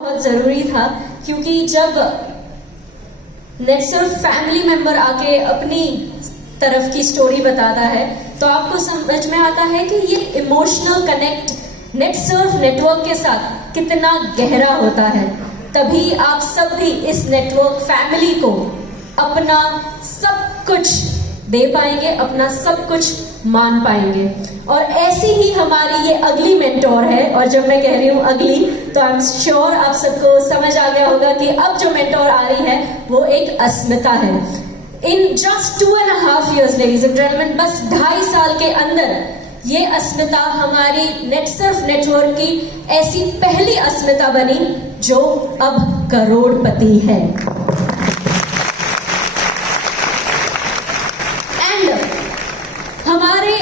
बहुत जरूरी था, क्योंकि जब नेटसर्फ फैमिली मेंबर आके अपनी तरफ की स्टोरी बताता है तो आपको समझ में आता है कि ये इमोशनल कनेक्ट नेटसर्फ नेटवर्क के साथ कितना गहरा होता है। तभी आप सब भी इस नेटवर्क फैमिली को अपना सब कुछ दे पाएंगे, अपना सब कुछ मान पाएंगे। और ऐसी ही हमारी ये अगली मेंटोर है, और जब मैं कह रही हूँ अगली तो आई एम श्योर आप सबको समझ आ गया होगा कि अब जो मेंटोर आ रही है वो एक अस्मिता है। In just 2.5 years ladies and gentleman, बस 2.5 साल के अंदर ये अस्मिता हमारी नेटसर्फ नेटवर्क की ऐसी पहली अस्मिता बनी जो अब करोड़पति है। हमारे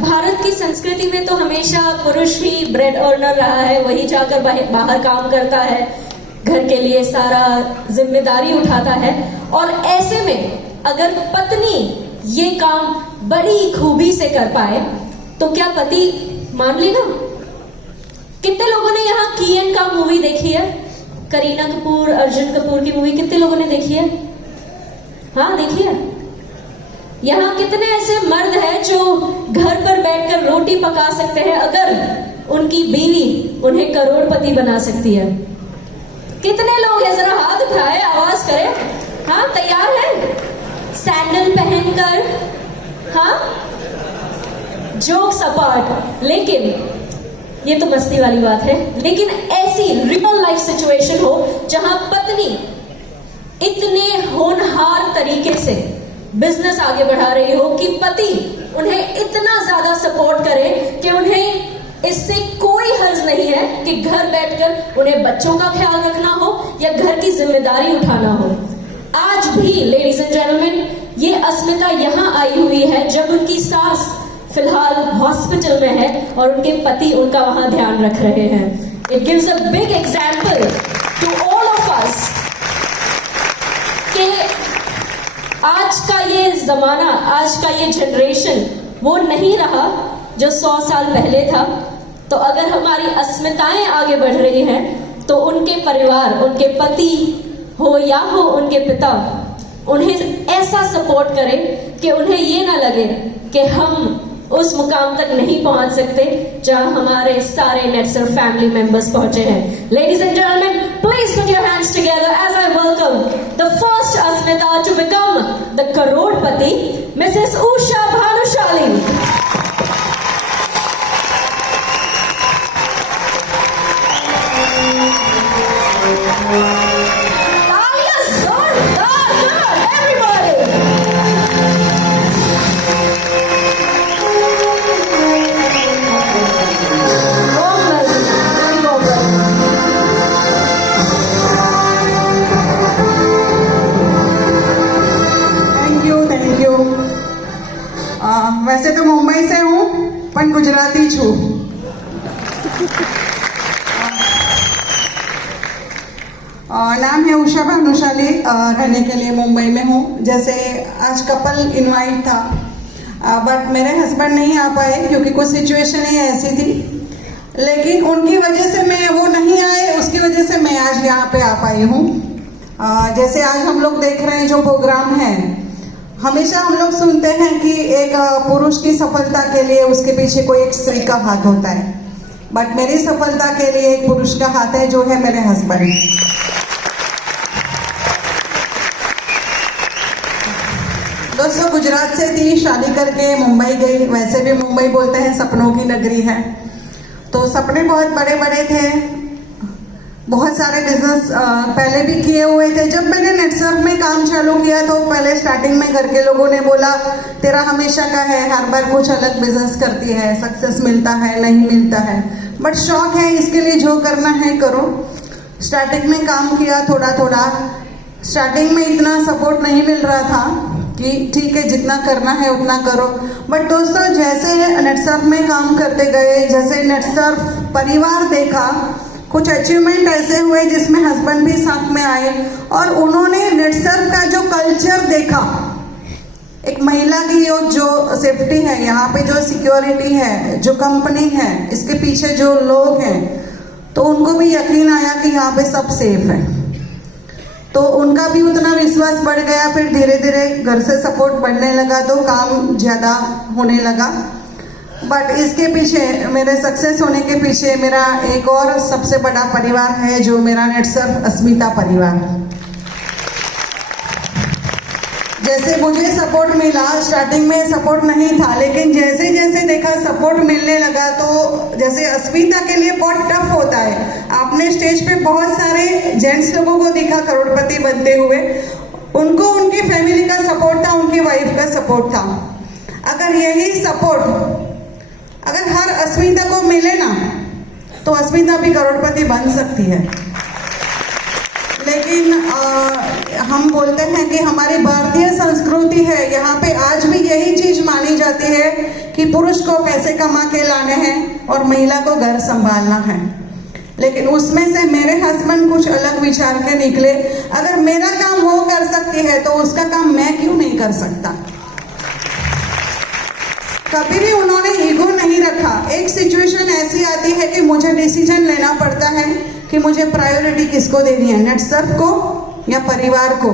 भारत की संस्कृति में तो हमेशा पुरुष ही ब्रेड अर्नर रहा है, वही जाकर बाहर काम करता है, घर के लिए सारा जिम्मेदारी उठाता है। और ऐसे में अगर पत्नी ये काम बड़ी खूबी से कर पाए तो क्या पति मान लेगा? कितने लोगों ने यहाँ की एंड का मूवी देखी है? करीना कपूर, अर्जुन कपूर की मूवी कितने लोगों ने देखी है? हाँ, देखी है। यहाँ कितने ऐसे मर्द हैं जो घर पर बैठकर रोटी पका सकते हैं अगर उनकी बीवी उन्हें करोड़पति बना सकती है? कितने लोग हैं? जरा हाथ उठाए, आवाज करें। हाँ, तैयार है? सैंडल पहनकर, हाँ, जोक्स अपार्ट, लेकिन ये तो मस्ती वाली बात है, लेकिन ऐसी रियल लाइफ सिचुएशन हो जहां पत्नी इतने होनहार तरीके से बिजनेस आगे बढ़ा रही हो कि पति उन्हें इतना ज्यादा सपोर्ट करे कि उन्हें इससे कोई हर्ज नहीं है कि घर बैठकर उन्हें बच्चों का ख्याल रखना हो या घर की जिम्मेदारी उठाना हो। आज भी लेडीज एंड जेंटलमैन ये अस्मिता यहाँ आई हुई है जब उनकी सास फिलहाल हॉस्पिटल में है और उनके पति उनका वहां ध्यान रख रहे हैं। It gives a big example to all of us कि आज का ये जमाना, आज का ये जनरेशन वो नहीं रहा जो 100 साल पहले था। तो अगर हमारी अस्मिताएं आगे बढ़ रही हैं तो उनके परिवार, उनके पति हो या हो उनके पिता, उन्हें ऐसा सपोर्ट करें कि उन्हें ये ना लगे कि हम उस मुकाम तक नहीं पहुंच सकते जहां हमारे सारे नेटसर्फ फैमिली मेंबर्स पहुंचे हैं। Ladies and gentleman, please put your hands together as I welcome the first Asmita to become the crorepati, Mrs Usha Bhanushali. वैसे तो मुंबई से हूँ पण गुजराती छू। नाम है उषा भानुशाली, रहने के लिए मुंबई में हूँ। जैसे आज कपल इनवाइट था बट मेरे हस्बैंड नहीं आ पाए क्योंकि कुछ सिचुएशन ही ऐसी थी, लेकिन उनकी वजह से मैं, वो नहीं आए उसकी वजह से मैं आज यहाँ पे आ पाई हूँ। जैसे आज हम लोग देख रहे हैं जो प्रोग्राम है, हमेशा हम लोग सुनते हैं कि एक पुरुष की सफलता के लिए उसके पीछे कोई एक स्त्री का हाथ होता है, बट मेरी सफलता के लिए एक पुरुष का हाथ है जो है मेरे हस्बैंड। दोस्तों, गुजरात से थी, शादी करके मुंबई गई। वैसे भी मुंबई बोलते हैं सपनों की नगरी है, तो सपने बहुत बड़े बड़े थे। बहुत सारे बिजनेस पहले भी किए हुए थे। जब मैंने नेटसर्फ में काम चालू किया तो पहले स्टार्टिंग में घर के लोगों ने बोला तेरा हमेशा का है, हर बार कुछ अलग बिजनेस करती है, सक्सेस मिलता है नहीं मिलता है, बट शौक है, इसके लिए जो करना है करो। स्टार्टिंग में काम किया थोड़ा थोड़ा। स्टार्टिंग में इतना सपोर्ट नहीं मिल रहा था कि ठीक है जितना करना है उतना करो, बट दोस्तों जैसे नेटसर्फ में काम करते गए, जैसे नेटसर्फ परिवार देखा, कुछ अचीवमेंट ऐसे हुए जिसमें हस्बैंड भी साथ में आए और उन्होंने नेटसर्फ का जो कल्चर देखा, एक महिला की जो सेफ्टी है, यहाँ पे जो सिक्योरिटी है, जो कंपनी है, इसके पीछे जो लोग हैं, तो उनको भी यकीन आया कि यहाँ पे सब सेफ है, तो उनका भी उतना विश्वास बढ़ गया। फिर धीरे धीरे घर से सपोर्ट बढ़ने लगा तो काम ज़्यादा होने लगा। बट इसके पीछे, मेरे सक्सेस होने के पीछे मेरा एक और सबसे बड़ा परिवार है, जो मेरा नेटसर्फ अस्मिता परिवार। जैसे मुझे सपोर्ट मिला, स्टार्टिंग में सपोर्ट नहीं था, लेकिन जैसे जैसे देखा सपोर्ट मिलने लगा, तो जैसे अस्मिता के लिए बहुत टफ होता है। आपने स्टेज पे बहुत सारे जेंट्स लोगों को देखा करोड़पति बनते हुए, उनको उनकी फैमिली का सपोर्ट था, उनकी वाइफ का सपोर्ट था। अगर यही सपोर्ट अगर हर अस्मिता को मिले ना, तो अस्मिता भी करोड़पति बन सकती है। लेकिन हम बोलते हैं कि हमारी भारतीय संस्कृति है, यहाँ पे आज भी यही चीज मानी जाती है कि पुरुष को पैसे कमा के लाने हैं और महिला को घर संभालना है। लेकिन उसमें से मेरे हस्बैंड कुछ अलग विचार के निकले। अगर मेरा काम वो कर सकती है तो उसका काम मैं क्यों नहीं कर सकता। कभी भी उन्होंने ईगो नहीं रखा। एक सिचुएशन ऐसी आती है कि मुझे डिसीजन लेना पड़ता है कि मुझे प्रायोरिटी किसको देनी है, नेटसर्फ को या परिवार को।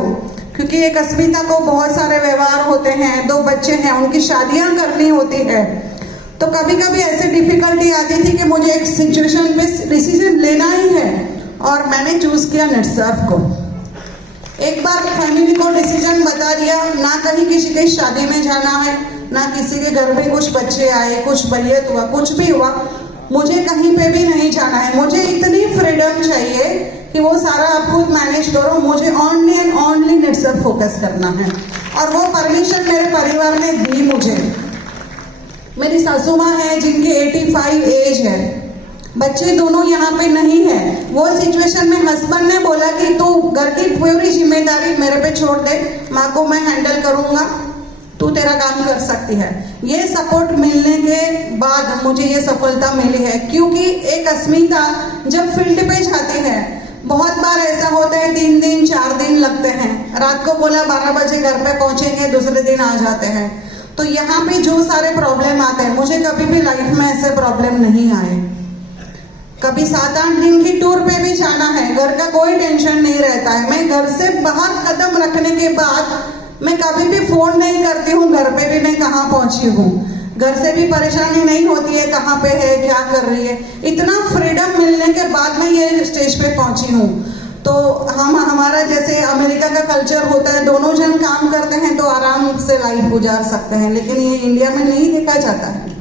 क्योंकि एक अस्मिता को बहुत सारे व्यवहार होते हैं, 2 बच्चे हैं, उनकी शादियां करनी होती है, तो कभी कभी ऐसे डिफिकल्टी आती थी कि मुझे एक सिचुएशन में डिसीजन लेना ही है, और मैंने चूज किया नेटसर्फ को। एक बार फैमिली को डिसीजन बता दिया, ना कहीं किसी की शादी में जाना है, ना किसी के घर में कुछ बच्चे आए, कुछ बैयत हुआ, कुछ भी हुआ, मुझे कहीं पे भी नहीं जाना है। मुझे इतनी फ्रीडम चाहिए कि वो सारा आप खुद मैनेज करो, मुझे only and only Netsurf focus करना है। और वो परमिशन मेरे परिवार ने दी मुझे। मेरी सासू माँ है जिनकी 85 एज है, बच्चे दोनों यहाँ पे नहीं है। वो सिचुएशन में हस्बैंड ने बोला कि तू घर की पूरी जिम्मेदारी मेरे पे छोड़ दे, माँ को मैं हैंडल करूँगा, तू तेरा काम कर सकती है। ये सपोर्ट मिलने के बाद मुझे ये सफलता मिली है। क्योंकि एक अस्मिता जब फील्ड पे जाती है, बहुत बार ऐसा होता है 3 दिन 4 दिन लगते हैं। रात को बोला 12 बजे घर पे पहुंचेंगे, दूसरे दिन आ जाते हैं। तो यहाँ पे जो सारे प्रॉब्लम आते हैं, मुझे कभी भी लाइफ में ऐसे प्रॉब्लम नहीं आए। कभी 7-8 दिन की टूर पे भी जाना है, घर का कोई टेंशन नहीं रहता है। मैं घर से बाहर कदम रखने के बाद मैं कभी भी फोन नहीं करती हूँ घर पे भी मैं कहाँ पहुंची हूँ। घर से भी परेशानी नहीं होती है कहाँ पे है, क्या कर रही है। इतना फ्रीडम मिलने के बाद मैं ये स्टेज पे पहुंची हूँ। तो हमारा जैसे अमेरिका का कल्चर होता है, दोनों जन काम करते हैं तो आराम से लाइफ गुजार सकते हैं, लेकिन ये इंडिया में नहीं देखा जाता है।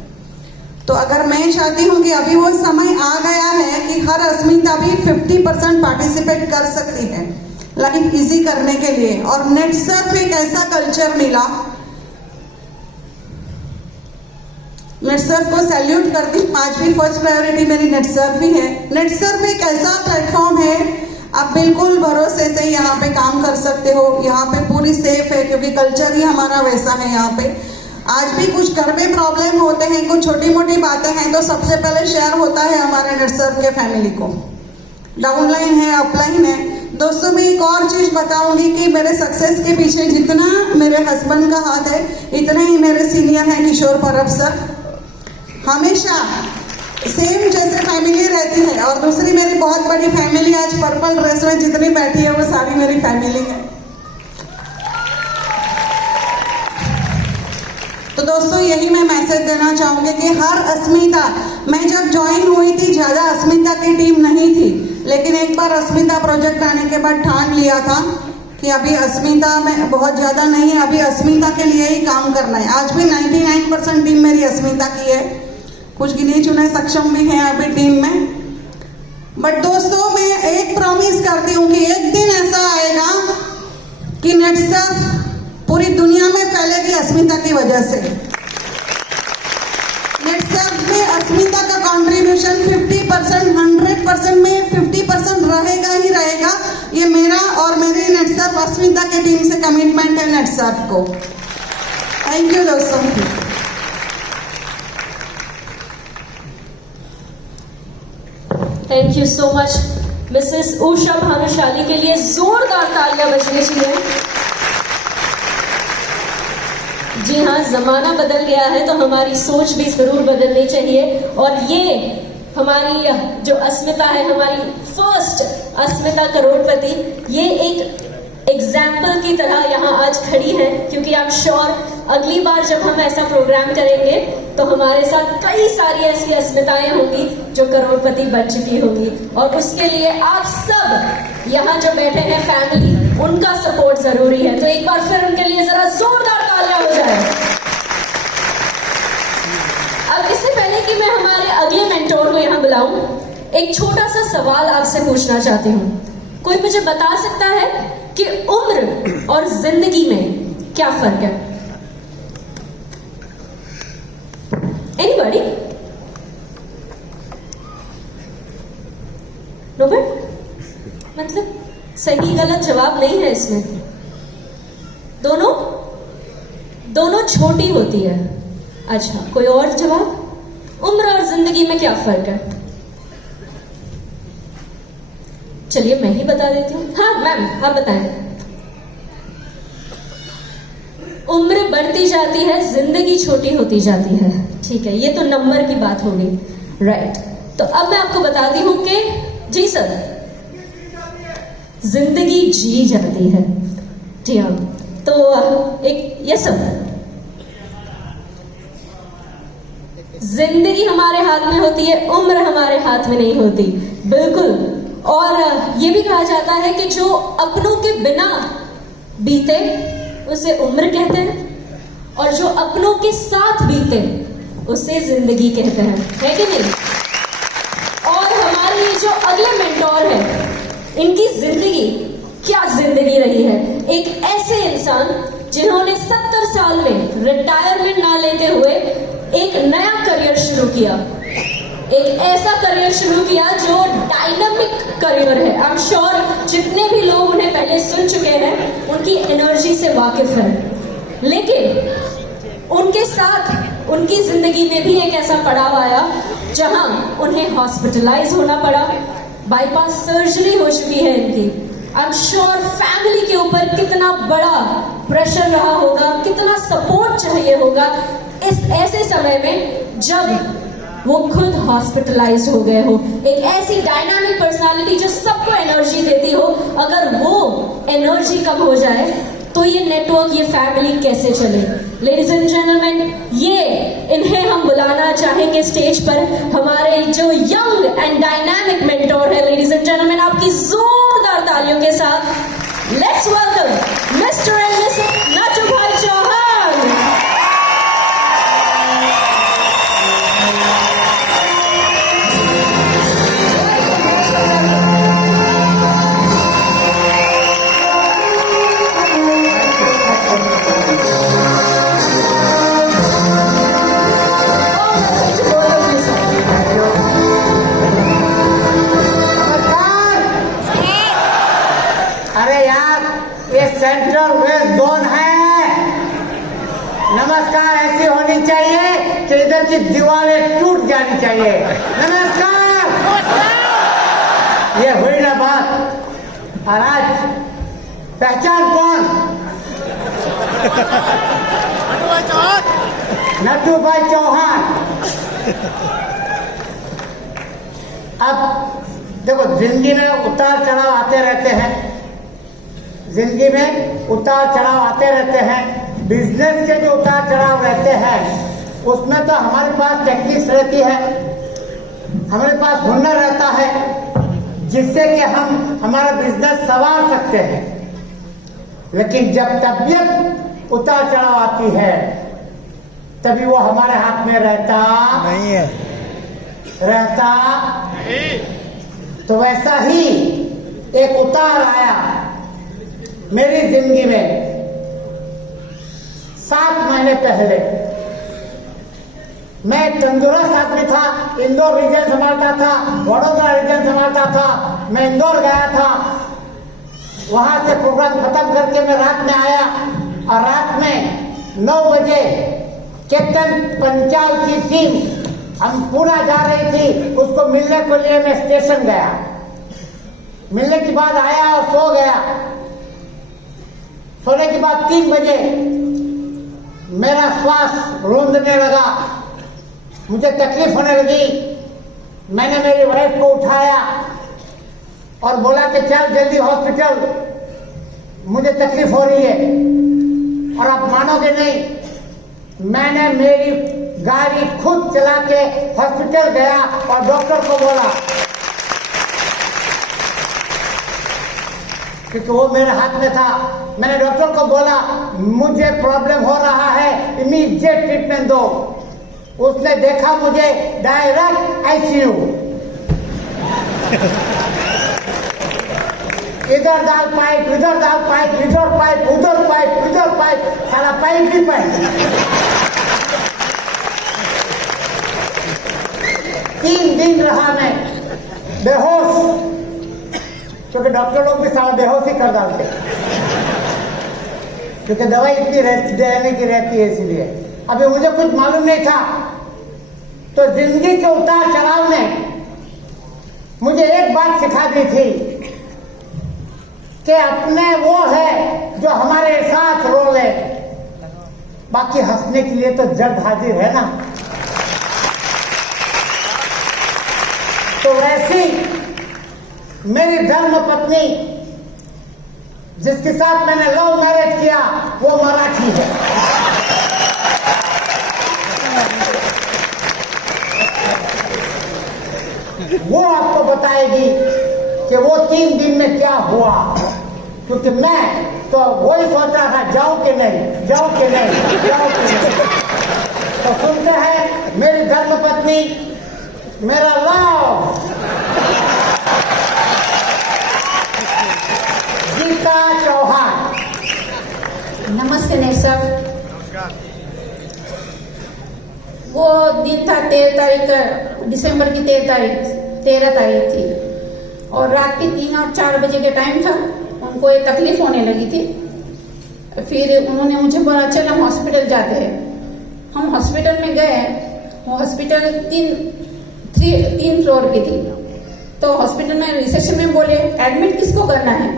तो अगर मैं चाहती हूँ कि अभी वो समय आ गया है कि हर अस्मिता भी 50% पार्टिसिपेट कर सकती है लाइफ इजी करने के लिए। और नेटसर्फ एक ऐसा कल्चर मिला, नेटसर्फ को सैल्यूट करती हूँ। आज भी फर्स्ट प्रायोरिटी मेरी नेटसर्फ ही है। नेटसर्फ एक ऐसा प्लेटफॉर्म है, आप बिल्कुल भरोसे से यहाँ पे काम कर सकते हो। यहाँ पे पूरी सेफ है क्योंकि कल्चर ही हमारा वैसा है। यहाँ पे आज भी कुछ घर में प्रॉब्लम होते हैं, कुछ छोटी मोटी बातें हैं, तो सबसे पहले शेयर होता है हमारे नेटसर्फ के फैमिली को। डाउनलाइन है, अपलाइन है। दोस्तों मैं एक और चीज बताऊंगी कि मेरे सक्सेस के पीछे जितना मेरे हस्बैंड का हाथ है, इतने ही मेरे सीनियर हैं किशोर परब सर। हमेशा सेम जैसे फैमिली रहती है। और दूसरी मेरी बहुत बड़ी फैमिली, आज पर्पल ड्रेस में जितनी बैठी है वो सारी मेरी फैमिली है। तो दोस्तों यही मैं मैसेज देना चाहूंगी कि हर अस्मिता, मैं जब ज्वाइन हुई थी ज्यादा अस्मिता की टीम नहीं थी, लेकिन एक बार अस्मिता प्रोजेक्ट आने के बाद ठान लिया था कि अभी अस्मिता में बहुत ज्यादा नहीं है, अभी अस्मिता के लिए ही काम करना है। आज भी 99% टीम मेरी अस्मिता की है, कुछ गिने चुने सक्षम भी हैं अभी टीम में। बट दोस्तों मैं एक प्रॉमिस करती हूँ कि एक दिन ऐसा आएगा कि नेटसर्फ पूरी दुनिया में फैलेगी अस्मिता की वजह से। नेटसर्फ में अस्मिता का कंट्रीब्यूशन 50%, 100% में 50% रहेगा ही रहेगा। ये मेरा और मेरी नेटसर्फ अस्मिता की टीम से कमिटमेंट है नेटसर्फ को। थैंक यू दोस्तों। Thank you so much Mrs Usha Bhanushali के लिए जोरदार तालियां बजनी चाहिए। जी हाँ, जमाना बदल गया है तो हमारी सोच भी जरूर बदलनी चाहिए। और ये हमारी जो अस्मिता है, हमारी फर्स्ट अस्मिता करोड़पति, ये एक एग्जाम्पल की तरह यहाँ आज खड़ी है, क्योंकि आई एम श्योर अगली बार जब हम ऐसा प्रोग्राम करेंगे तो हमारे साथ कई सारी ऐसी अस्मिताएं होंगी जो करोड़पति बन चुकी होंगी, और उसके लिए आप सब यहाँ जो बैठे हैं फैमिली, उनका सपोर्ट जरूरी है। तो एक बार फिर उनके लिए जरा जोरदार तालियां हो जाए। अब इससे पहले कि मैं हमारे अगले मेंटोर को यहाँ बुलाऊं, एक छोटा सा सवाल आपसे पूछना चाहती हूँ। कोई मुझे बता सकता है कि उम्र और जिंदगी में क्या फर्क है? एनीबॉडी? रोबर्ट? मतलब सही गलत जवाब नहीं है इसमें। दोनों छोटी होती है। अच्छा, कोई और जवाब? उम्र और जिंदगी में क्या फर्क है? चलिए मैं ही बता देती हूँ। हाँ मैम, आप बताएं। उम्र बढ़ती जाती है, जिंदगी छोटी होती जाती है। ठीक है, ये तो नंबर की बात होगी, राइट। तो अब मैं आपको बताती हूँ कि जी सर, जिंदगी जी जाती है। जी हाँ, तो एक यस सर, जिंदगी हमारे हाथ में होती है, उम्र हमारे हाथ में नहीं होती। बिल्कुल। और ये भी कहा जाता है कि जो अपनों के बिना बीते उसे उम्र कहते हैं, और जो अपनों के साथ बीते उसे जिंदगी कहते हैं, है कि नहीं? और हमारे ये जो अगले मेंटोर है, इनकी जिंदगी क्या जिंदगी रही है। एक ऐसे इंसान जिन्होंने 70 साल में रिटायरमेंट ना लेते हुए एक नया करियर शुरू किया, एक ऐसा करियर शुरू किया जो डायनामिक करियर है। आई एम श्योर जितने भी लोग उन्हें पहले सुन चुके हैं उनकी एनर्जी से वाकिफ हैं, लेकिन उनके साथ उनकी जिंदगी में भी एक ऐसा पड़ाव आया जहां उन्हें हॉस्पिटलाइज होना पड़ा, बाईपास सर्जरी हो चुकी है इनकी। आई एम श्योर फैमिली के ऊपर कितना बड़ा प्रेशर रहा होगा, कितना सपोर्ट चाहिए होगा इस ऐसे समय में जब वो खुद हॉस्पिटलाइज हो गए हो। एक ऐसी डायनामिक पर्सनालिटी जो सबको एनर्जी देती हो, अगर वो एनर्जी कम हो जाए तो ये नेटवर्क, ये फैमिली कैसे चले? लेडीज एंड जेंटलमैन, ये इन्हें हम बुलाना चाहेंगे स्टेज पर, हमारे जो यंग एंड डायनामिक मेंटोर है। लेडीज एंड जेंटलमैन, आपकी जोरदार तालियों के साथ let's welcome mister and miss Natu भाई चौहान। सेंट्रल वेस्ट जोन है। नमस्कार ऐसी होनी चाहिए कि इधर की दीवारें टूट जानी चाहिए। नमस्कार। ये हुई ना बात। और आज पहचान कौन? नटू भाई चौहान। अब देखो, जिंदगी में उतार चढ़ाव आते रहते हैं, जिंदगी में उतार चढ़ाव आते रहते हैं। बिजनेस के जो उतार चढ़ाव रहते हैं उसमें तो हमारे पास टेक्निक्स रहती है, हमारे पास हुनर रहता है जिससे कि हम हमारा बिजनेस संवार सकते हैं। लेकिन जब तबीयत उतार चढ़ाव आती है तभी वो हमारे हाथ में रहता नहीं है, रहता नहीं। तो वैसा ही एक उतार आया मेरी जिंदगी में 7 महीने पहले। मैं तंदुरुस्त आदमी था, इंदौर रीजन संभालता था, वडोदरा रीजन संभालता था। मैं इंदौर गया था, वहां से प्रोग्राम खत्म करके मैं रात में आया, और रात में 9 बजे कैप्टन पंचाल की टीम हम पूना जा रही थी, उसको मिलने के लिए मैं स्टेशन गया। मिलने के बाद आया और सो गया। सोने के बाद 3 बजे मेरा श्वास रोंदने लगा, मुझे तकलीफ होने लगी। मैंने मेरी वाइफ को उठाया और बोला कि चल जल्दी हॉस्पिटल, मुझे तकलीफ हो रही है। और आप मानोगे नहीं, मैंने मेरी गाड़ी खुद चला के हॉस्पिटल गया और डॉक्टर को बोला, क्योंकि वो मेरे हाथ में था। मैंने डॉक्टर को बोला मुझे प्रॉब्लम हो रहा है, इमीडिएट ट्रीटमेंट दो। उसने देखा मुझे, डायरेक्ट आईसीयू। इधर डाल पाइप, इधर डाल पाइप, इधर पाइप, उधर पाइप, इधर पाइप, सारा पाइप ही पाइप। 3 दिन रहा मैं बेहोश, क्योंकि डॉक्टर लोग भी सारा बेहोश ही कर डालते, क्योंकि दवाई इतनी देने की रहती है, इसलिए। अभी मुझे कुछ मालूम नहीं था। तो जिंदगी के उतार चढ़ाव ने मुझे एक बात सिखा दी थी कि अपने वो है जो हमारे साथ रो ले, बाकी हंसने के लिए तो जग हाजिर है ना। तो वैसी मेरी धर्म पत्नी जिसके साथ मैंने लव मैरिज किया, वो मराठी है। वो आपको बताएगी कि वो 3 दिन में क्या हुआ, क्योंकि मैं तो वही सोच रहा था, जाऊं कि नहीं, जाऊं कि नहीं, जाऊं कि नहीं। तो सुनते हैं मेरी धर्म पत्नी, मेरा लव, गीता चौहान। नमस्ते नेशव। वो दिन था 13 तारीख का, दिसंबर की 13 तारीख थी, और रात के 3 और 4 बजे के टाइम था। उनको एक तकलीफ होने लगी थी। फिर उन्होंने मुझे बोला चल हम हॉस्पिटल जाते हैं। हम हॉस्पिटल में गए। वो हॉस्पिटल 3 फ्लोर की थी। तो हॉस्पिटल में रिसेप्शन में बोले एडमिट किसको करना है।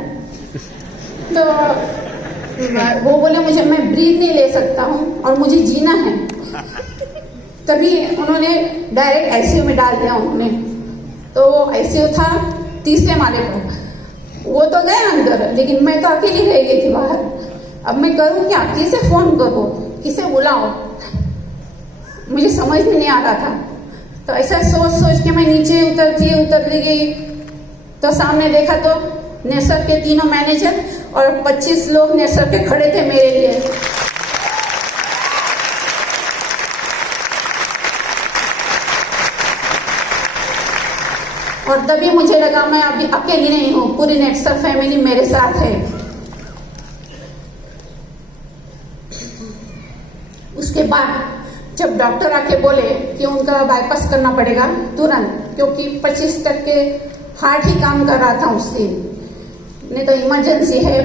तो वो बोले मैं ब्रीथ नहीं ले सकता हूँ और मुझे जीना है। तभी उन्होंने डायरेक्ट आईसीयू में डाल दिया उन्होंने। तो वो आईसीयू था 3रे माले पर। वो तो गए अंदर, लेकिन मैं तो अकेली रह गई थी बाहर। अब मैं करूँ क्या, किसे फोन करूँ, किसे बुलाऊं, मुझे समझ में नहीं आ रहा था। तो ऐसा सोच के मैं नीचे उतरती गई। तो सामने देखा तो नेसर के 3 मैनेजर और 25 लोग नेसर के खड़े थे मेरे लिए। और तभी मुझे लगा मैं अभी अकेली नहीं हूँ, पूरी नेक्सर फैमिली मेरे साथ है। उसके बाद जब डॉक्टर आके बोले कि उनका बाईपास करना पड़ेगा तुरंत, क्योंकि 25% हार्ट ही काम कर रहा था उस दिन, नहीं तो इमरजेंसी है,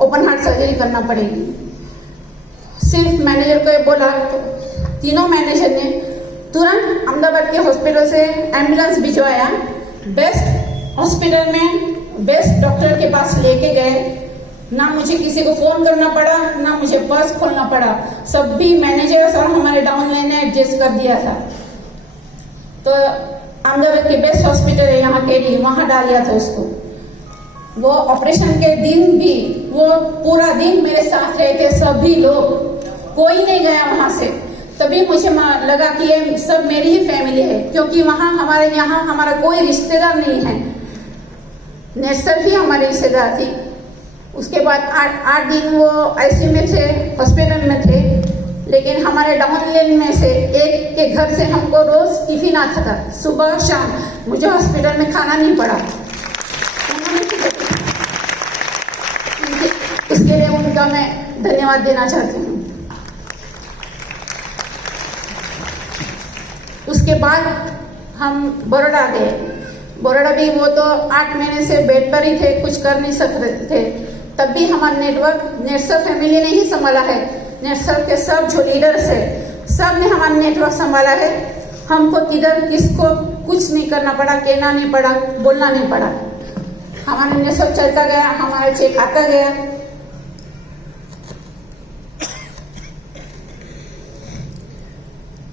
ओपन हार्ट सर्जरी करना पड़ेगी। सिर्फ मैनेजर को बोला, 3 मैनेजर ने तुरंत अहमदाबाद के हॉस्पिटल से एम्बुलेंस भिजवाया। बेस्ट हॉस्पिटल में बेस्ट डॉक्टर के पास लेके गए। ना मुझे किसी को फोन करना पड़ा, ना मुझे पर्स खोलना पड़ा। सभी मैनेजर्स और हमारे डाउनलाइन ने एडजस्ट कर दिया था। तो अहमदाबाद के बेस्ट हॉस्पिटल है यहाँ केडी, वहां डाल दिया था उसको। वो ऑपरेशन के दिन भी वो पूरा दिन मेरे साथ रहे थे, सभी लोग, कोई नहीं गया वहां से। तभी मुझे लगा कि ये सब मेरी ही फैमिली है, क्योंकि वहां हमारे यहाँ हमारा कोई रिश्तेदार नहीं है। नेसर भी हमारे रिश्तेदार थी। उसके बाद 8 दिन वो आईसीयू में थे, हॉस्पिटल में थे। लेकिन हमारे डाउनलाइन में से एक के घर से हमको रोज टिफिन आता था, सुबह शाम। मुझे हॉस्पिटल में खाना नहीं पड़ा। उसके लिए उनका मैं धन्यवाद देना चाहती हूँ। उसके बाद हम बड़ौदा गए। बड़ौदा भी वो तो 8 महीने से बेड पर ही थे, कुछ कर नहीं सकते थे। तब भी हमारा नेटवर्क नेटसर फैमिली ने ही संभाला है। नेटसर के सब जो लीडर्स है, सब ने हमारा नेटवर्क संभाला है। हमको किधर किसको कुछ नहीं करना पड़ा, कहना नहीं पड़ा, बोलना नहीं पड़ा। हमारा नेटवर्क चलता गया, हमारा चेक आता गया।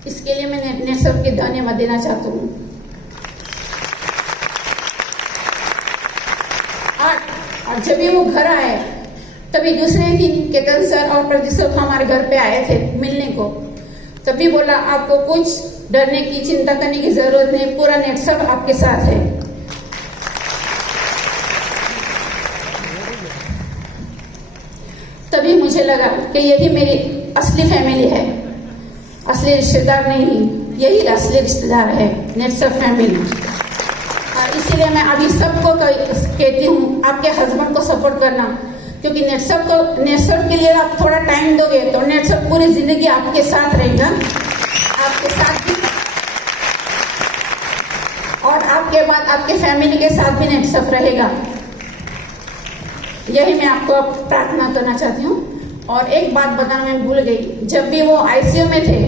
इसके लिए मैं नेटसर की धन्यवाद देना चाहती हूँ। और जब भी वो घर आए तभी दूसरे दिन केतन सर और प्रदीप सर हमारे घर पे आए थे मिलने को। तभी बोला आपको कुछ डरने की चिंता करने की जरूरत नहीं, पूरा नेटसप आपके साथ है। तभी मुझे लगा कि यही मेरी असली फैमिली है, असली रिश्तेदार नहीं, यही असली रिश्तेदार है, नेटसप फैमिली। और इसीलिए मैं अभी सबको कहती हूँ आपके हस्बैंड को सपोर्ट करना, क्योंकि नेटसप के लिए आप थोड़ा टाइम दोगे तो नेटसप पूरी जिंदगी आपके साथ रहेगा, आपके साथ भी, और आपके बाद आपके फैमिली के साथ भी नेटसप रहेगा। यही मैं आपको प्रार्थना करना चाहती हूँ। और एक बात बताना मैं भूल गई, जब भी वो आईसीयू में थे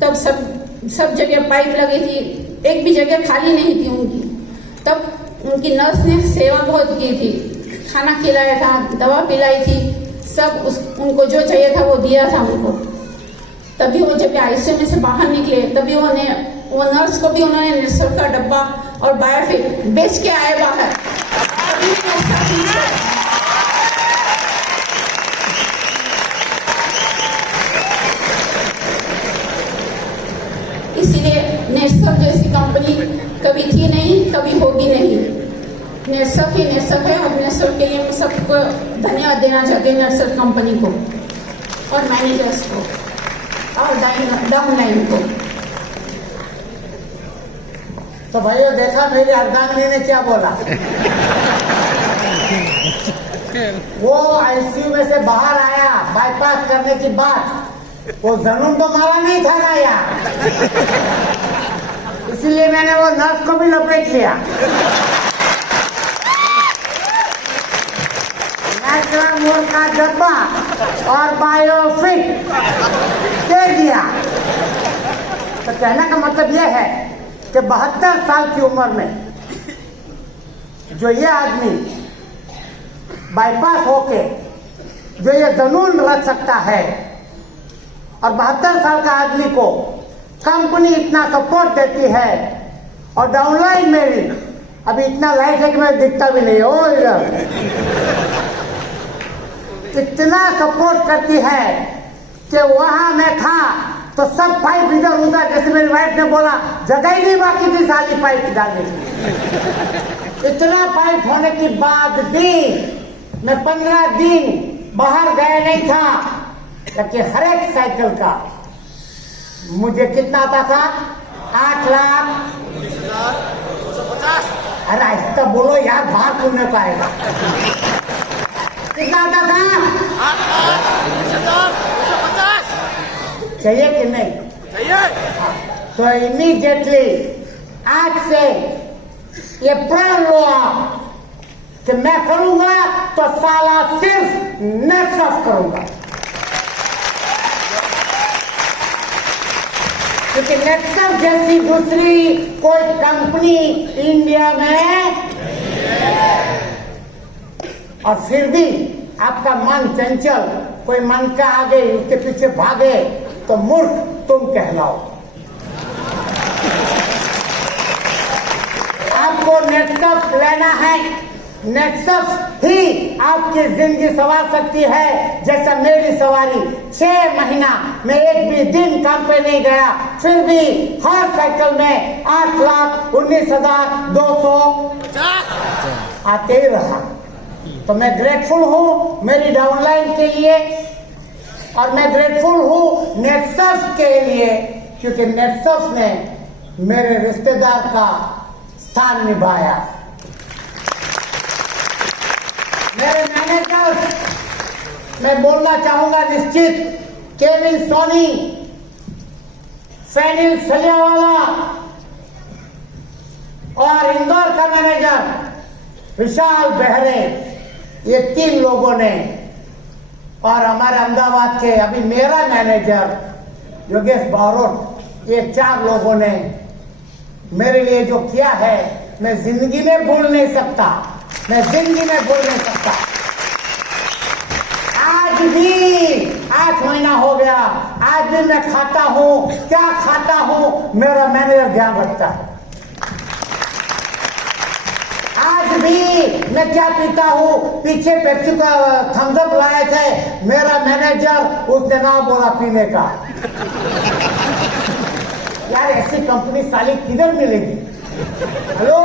तब सब जगह पाइप लगी थी, एक भी जगह खाली नहीं थी उनकी। तब उनकी नर्स ने सेवा बहुत की थी, खाना खिलाया था, दवा पिलाई थी, सब उनको जो चाहिए था वो दिया था उनको। तभी वो जब आईसीयू में से बाहर निकले तभी वो नर्स को भी उन्होंने नेटसप का डब्बा और बायोफिट बेच के आए बाहर। इसीलिए नेटसप जैसी कंपनी कभी थी नहीं, कभी होगी नहीं। नेटसप ही नेटसप है, और नेटसप के लिए मैं सबको धन्यवाद देना चाहती हूँ, नेटसप कंपनी को और मैनेजर्स को और डाउनलाइन को। तो भाइयों देखा मेरी अर्धांगिनी ने क्या बोला। वो आईसीयू में से बाहर आया बाईपास करने की बात, वो जुनून तो मारा नहीं था ना यार, इसलिए मैंने वो नर्स को भी लपेट लिया, नेचुरल मोर का डब्बा और बायोफिट दे दिया। तो कहने का मतलब यह है कि 72 साल की उम्र में जो ये आदमी बाईपास होके जो ये जुनून रख सकता है, और 72 साल का आदमी को कंपनी इतना सपोर्ट देती है, और डाउनलाइन में भी अभी इतना लाइट है कि मैं दिखता भी नहीं, ओ इतना सपोर्ट करती है कि वहां मैं था तो सब पाइप इधर उधर, जैसे मेरी वाइफ ने बोला जगह ही नहीं बाकी थी सारी पाइप डालने की। इतना पाइप होने के बाद भी मैं 15 दिन बाहर गया नहीं था, जबकि हर एक साइकिल का मुझे कितना आता था, 8 लाख 50। अरे ऐसा बोलो यार, बाहर सुनने को आएगा। कितना आता था? 8,50,000 चाहिए कि नहीं चाहिए? तो इमीडिएटली आज से ये प्रण लो आप कि मैं करूंगा तो साला सिर्फ नेटसप करूंगा, क्योंकि नेटसप जैसी दूसरी कोई कंपनी इंडिया में, और फिर भी आपका मन चंचल, कोई मन का आगे उसके पीछे भागे तो मूर्ख तुम कहलाओ। आपको नेटसप लेना है, नेटसप ही आपकी जिंदगी संवार सकती है, जैसा मेरी सवारी 6 महीना मैं एक भी दिन काम पे नहीं गया, फिर भी हर साइकिल में 8,19,250 आते ही रहा। तो मैं ग्रेटफुल हूँ मेरी डाउनलाइन के लिए, और मैं ग्रेटफुल हूँ नेटसप के लिए, क्योंकि नेटसप ने मेरे रिश्तेदार का स्थान निभाया। मेरे मैनेजर, मैं बोलना चाहूंगा निश्चित, केविन सोनी, फैनिल सलियावाला और इंदौर का मैनेजर विशाल बेहरे, ये 3 लोगों ने, और हमारे अहमदाबाद के अभी मेरा मैनेजर योगेश बारोट, ये 4 लोगों ने मेरे लिए जो किया है मैं जिंदगी में भूल नहीं सकता, मैं जिंदगी में भूल नहीं सकता। आज भी 8 महीना हो गया, आज भी मैं खाता हूँ, क्या खाता हूँ मेरा मैनेजर ध्यान रखता है। आज अभी मैं क्या पीता हूँ, पीछे पेप्सी का थम्स अप लाए थे मेरा मैनेजर, उसने ना बोला पीने का। यार ऐसी कंपनी साली किधर मिलेगी? हेलो,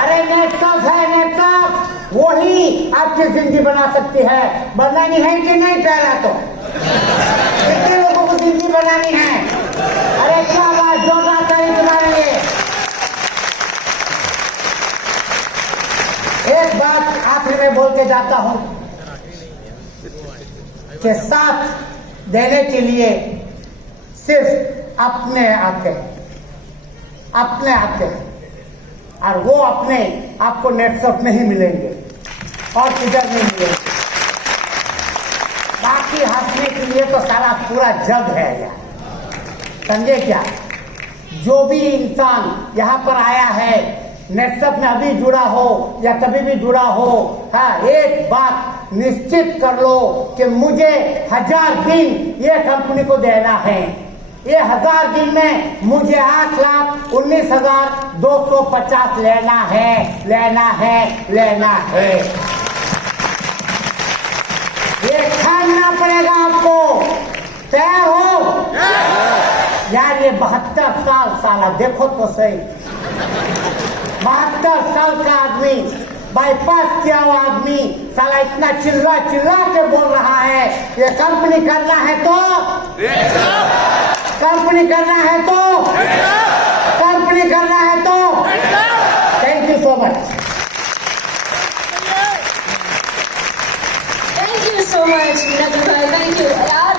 अरे नेटसॉफ्ट है, नेटसॉफ्ट वही आपकी जिंदगी बना सकती है। बनानी है कि नहीं? पहला तो कितने लोगों को जिंदगी बनानी है? अरे क्या बात, जोरदार तारीफ बनाएंगे। एक बात आखिर में बोल के जाता हूं कि साथ देने के लिए सिर्फ अपने आते हैं, अपने आते हैं, और वो अपने आपको नेटसॉफ्ट नहीं मिलेंगे और किधर नहीं मिलेंगे। बाकी हंसने के लिए तो सारा पूरा जग है यार, समझे क्या? जो भी इंसान यहाँ पर आया है, नेटसॉफ्ट में अभी जुड़ा हो या कभी भी जुड़ा हो, हाँ, एक बात निश्चित कर लो कि मुझे 1000 दिन ये कंपनी को देना है। ये 1000 दिन में मुझे 8,19,250 लेना है, लेना है, लेना है। ये खाना पड़ेगा आपको। तैयार हो? यार ये 72 साल साला, देखो तो सही, 72 साल का आदमी, बाईपास किया हुआ आदमी, साला इतना चिल्ला चिल्ला के बोल रहा है ये कंपनी करना है तो, कंपनी करना है तो, कंपनी करना है तो। Thank you so much. Thank you so much Meenakshi भाई, थैंक यू यार।